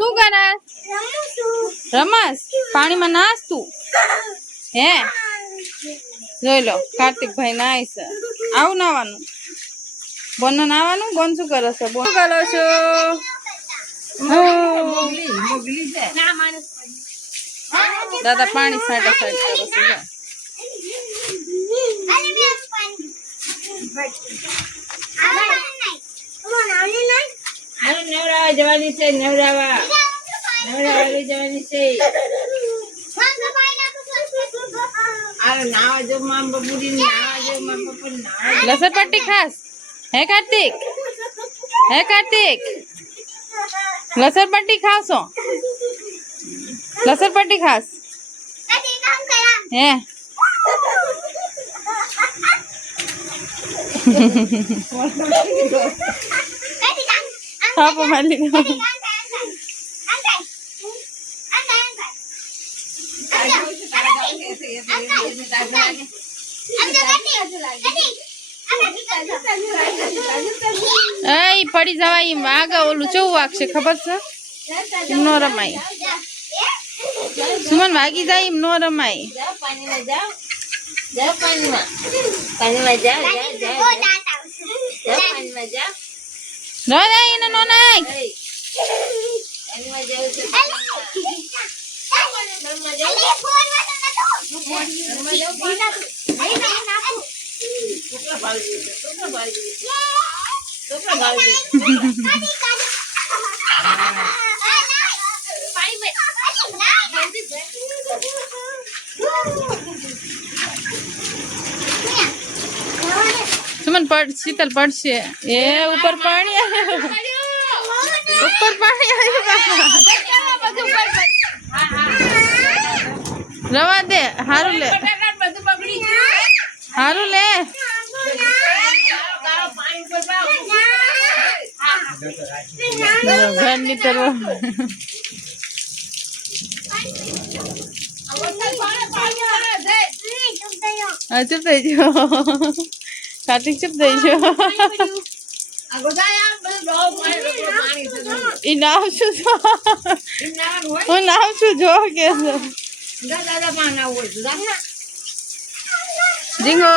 શું કરે? રમસ પાણીમાં નાસ તું હે? જોઈ લો કાર્તિક ભાઈ નાય છે. આવું નાવાનું બોન નાવાનું. બોન શું કરે છે? બોન કરો છો? દાદા પાણી સાઈડ સાઈડ કરો છો. નવરાવા જવાની છે. નવરાવા લઈ જવાની છે. નાવા જો મામ બબુડી નાવા જો મામ બબુડી નાવા. લસરપટ્ટી ખાસ હે કાર્તિક? હે કાર્તિક લસરપટ્ટી ખાશો? લસરપટ્ટી ખાસ હે? થાપો મારી લીધો. એ પડી જવાય એમ આગળ ઓલું ચેવું વાગશે ખબર છે? એમ નો રમાય. સુમન વાગી જાય એમ નો રમાય. નો જાય એને નો નાખ. સુમન પડ શીતલ પડશે. એ ઉપર પાણી આવ્યું. ઉપર પાણી આવ્યું. રવા દે. હારું લે હારું લે. ઘરની તરફ ચૂપ થઈ જાઓ. કાર્તિક ચૂપ થઈ જાઓ. ઈ નાવ છું હું નાવ છું જો કે જીંગો.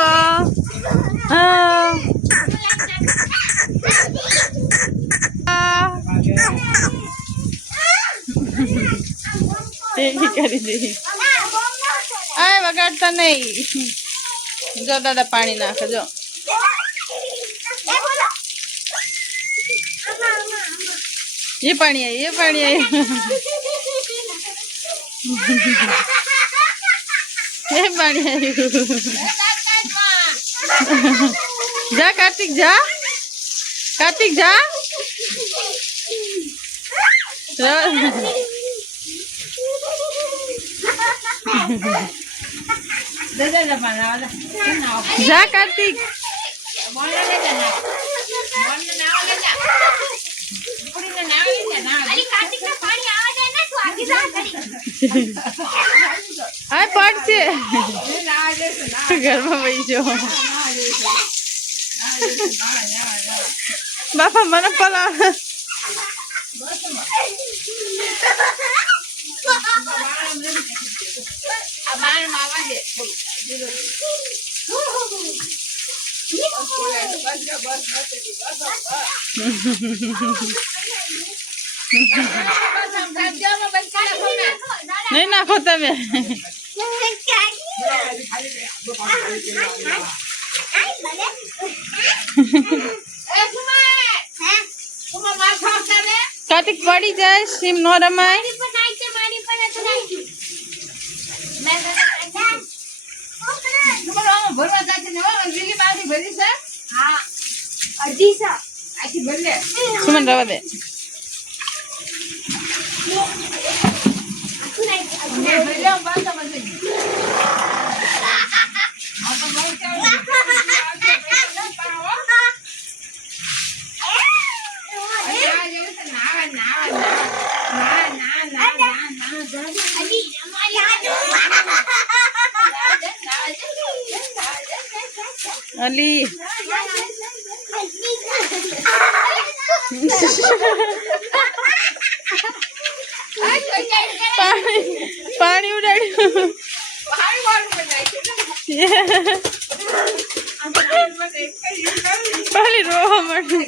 કરી દે. આ વગાડતા નહીં. જો દાદા પાણી નાખે. જો ये पानी है. ये पानी है. ये पानी है. जा कार्तिक जा. कार्तिक जा. जा कार्तिक. હા પડશે. ઘરમાં વહી જો. બાપા મને પલાવ. नहीं नाखो तमे. कार्तिक पड़ी जाए सिम नो रमाय. सुमन रवा दे. अली પાણી ઉડાડ્યું પાણી રોવા માંડી